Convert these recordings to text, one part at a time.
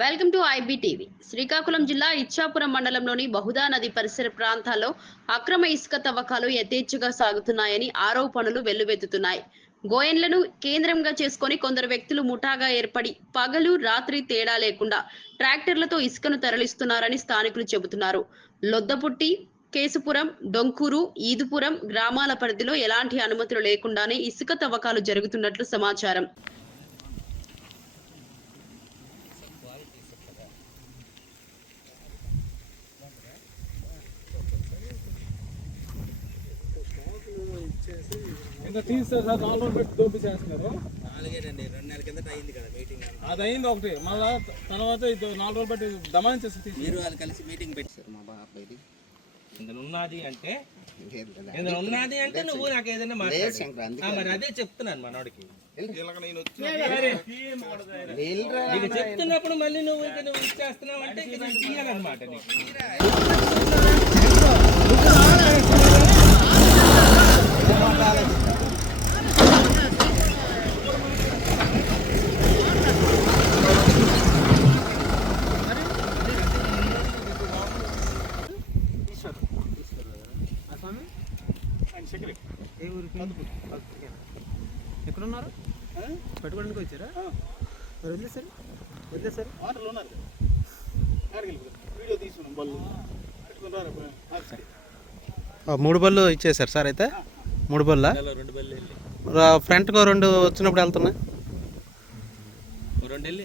Welcome to IBTV. Srikakulam జిల్లా ఇచ్చాపురం మండలంలోని బహుదా నది పరిసర ప్రాంతాల్లో అక్రమ ఇసుక తవ్వకాలు యథేచ్ఛగా సాగుతున్నాయని ఆరోపణలు వెల్లువెత్తుతున్నాయి. గోయన్లను కేంద్రంగా చేసుకొని కొందరు వ్యక్తులు ముఠాగా ఏర్పడి పగలు రాత్రి తేడా లేకుండా ట్రాక్టర్లతో ఇసుకను తరలిస్తున్నారని స్థానికులు చెబుతున్నారు. లొద్దపుట్టి, కేసుపురం, డొంకూరు, ఈదుపురం గ్రామాల పరిధిలో ఎలాంటి అనుమతులు లేకుండానే ఇసుక తవ్వకాలు జరుగుతున్నట్లు సమాచారం. ఇంకా తీస్తారు సార్, 4 రోజులు పెట్టి దోపి చేస్తున్నారు. 2 నెలల కిందట అయింది కదా మీటింగ్. అది అయింది ఒకటి, మళ్ళా తర్వాత 4 రోజులు పెట్టి దమాయించేసి మీరు వాళ్ళు కలిసి మీటింగ్ పెట్టారు. మా బాబాయ్ది ఇందులో ఉన్నది అంటే నువ్వు నాకు ఏదైనా మాట్లాడు. మరి అదే చెప్తున్నాను మనోడికి. నీకు చెప్తున్నప్పుడు మళ్ళీ నువ్వు ఇచ్చేస్తున్నావు అంటే తీయాలన్నమాట నీకు. ఎక్కడున్నారు? పెట్టుకోవడానికి వచ్చారా? మరి వదిలేసారు ఆటలు ఉన్నారు. వీడియో తీసుకున్నాం. బళ్ళు పెట్టుకున్నారు. 3 బళ్ళు ఇచ్చేసారు సార్. అయితే 3 బళ్ళ 2 బళ్ళు వెళ్ళి ఫ్రంట్కు 2 వచ్చినప్పుడు వెళ్తున్నాయి. 2 వెళ్ళి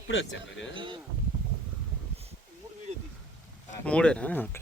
ఇప్పుడు వచ్చారు మీరు. 3 ఓకే.